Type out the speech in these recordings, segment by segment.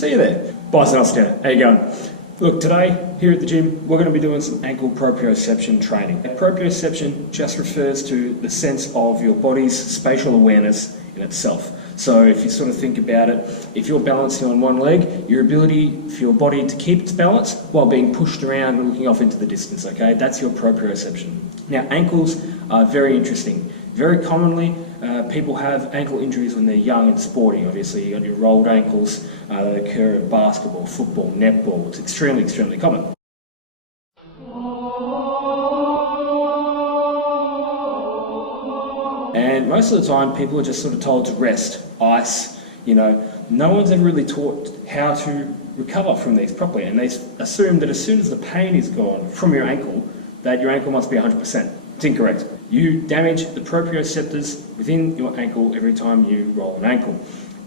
See you there. Bison Austin, how you going? Look, today, here at the gym, we're going to be doing some ankle proprioception training. Proprioception just refers to the sense of your body's spatial awareness in itself. So if you sort of think about it, if you're balancing on one leg, your ability for your body to keep its balance while being pushed around and looking off into the distance, okay? That's your proprioception. Now, ankles are very interesting. Very commonly, people have ankle injuries when they're young and sporty. Obviously, you got your rolled ankles that occur in basketball, football, netball. It's extremely, extremely common. And most of the time, people are just sort of told to rest, ice, no one's ever really taught how to recover from these properly. And they assume that as soon as the pain is gone from your ankle, that your ankle must be 100%. It's incorrect. You damage the proprioceptors within your ankle every time you roll an ankle.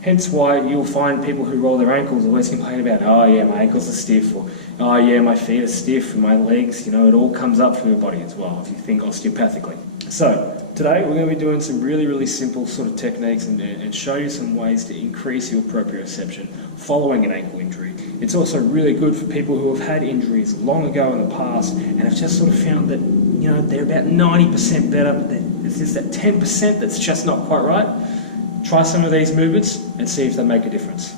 Hence why you'll find people who roll their ankles always complain about, oh yeah, my ankles are stiff, or oh yeah, my feet are stiff, and my legs, it all comes up from your body as well, if you think osteopathically. So, today we're going to be doing some really, really simple sort of techniques and show you some ways to increase your proprioception following an ankle injury. It's also really good for people who have had injuries long ago in the past and have just sort of found that, they're about 90% better, but there's just that 10% that's just not quite right. Try some of these movements and see if they make a difference.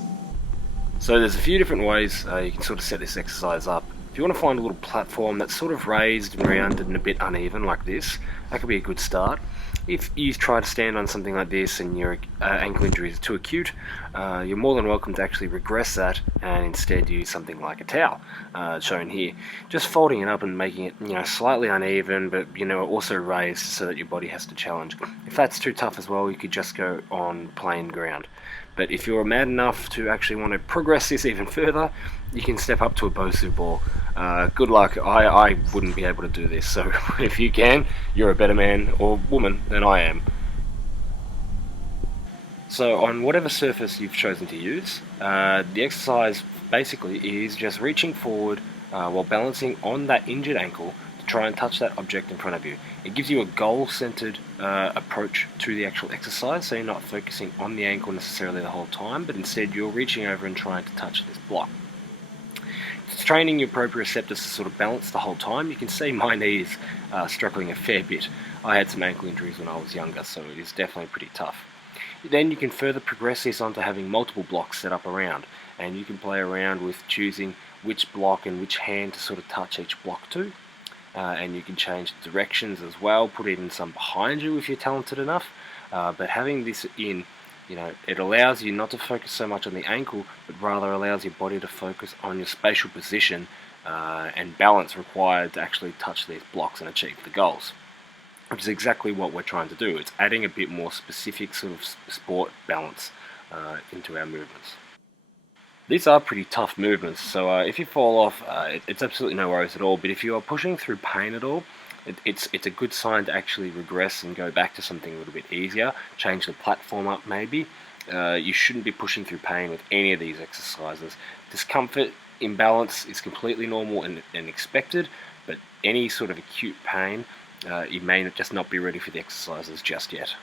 So there's a few different ways you can sort of set this exercise up. If you want to find a little platform that's sort of raised and rounded and a bit uneven like this, that could be a good start. If you try to stand on something like this and your ankle injury is too acute, you're more than welcome to actually regress that and instead use something like a towel, shown here. Just folding it up and making it slightly uneven, but also raised so that your body has to challenge. If that's too tough as well, you could just go on plain ground. But if you're mad enough to actually want to progress this even further, you can step up to a bosu ball. Good luck. I wouldn't be able to do this, so if you can, you're a better man or woman than I am. So on whatever surface you've chosen to use, the exercise basically is just reaching forward while balancing on that injured ankle to try and touch that object in front of you. It gives you a goal-centered approach to the actual exercise, so you're not focusing on the ankle necessarily the whole time, but instead you're reaching over and trying to touch this block. It's training your proprioceptors to sort of balance the whole time. You can see my knees struggling a fair bit. I had some ankle injuries when I was younger, so it is definitely pretty tough. Then you can further progress this onto having multiple blocks set up around, and you can play around with choosing which block and which hand to sort of touch each block to. And you can change directions as well, put even some behind you if you're talented enough. But having this in, it allows you not to focus so much on the ankle, but rather allows your body to focus on your spatial position and balance required to actually touch these blocks and achieve the goals. Which is exactly what we're trying to do. It's adding a bit more specific sort of sport balance into our movements. These are pretty tough movements, so if you fall off, it's absolutely no worries at all. But if you are pushing through pain at all, it's a good sign to actually regress and go back to something a little bit easier. Change the platform up maybe. You shouldn't be pushing through pain with any of these exercises. Discomfort, imbalance is completely normal and expected, but any sort of acute pain, you may just not be ready for the exercises just yet.